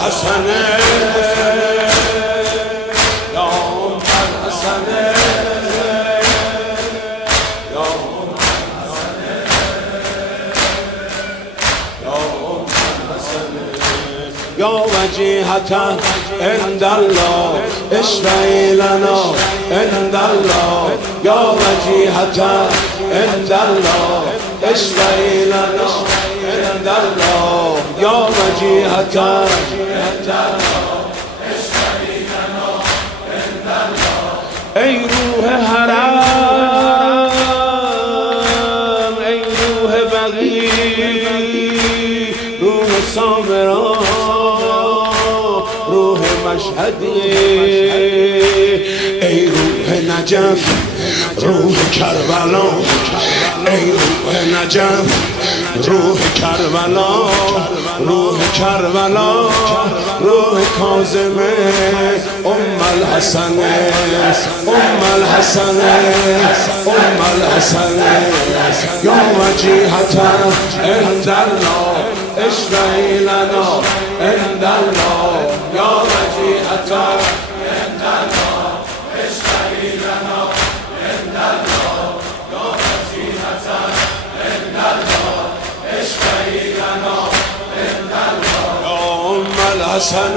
الحسن يا أم الحسن يا أم الحسن يا أم الحسن يا وجيهة عند الله اشفعي لنا عند الله يا وجيهة عند الله اشفعي لنا عند الله يا وجيهة عند الله اشفعي لنا عند الله ای روح حرم ای روح بقی روح سامرا روح مشهدی ای روح نجف روح کربلا ای روح نجف روح کربلا روح کربلا روح کاظمه ام الحسن ام الحسن ام الحسن یا وجیهة عند الله اشفعی لنا عند الله یا وجیهة عند الله اشفعی لنا عند الله یا وجیهة عند الله اشفعی لنا عند الله یا ام الحسن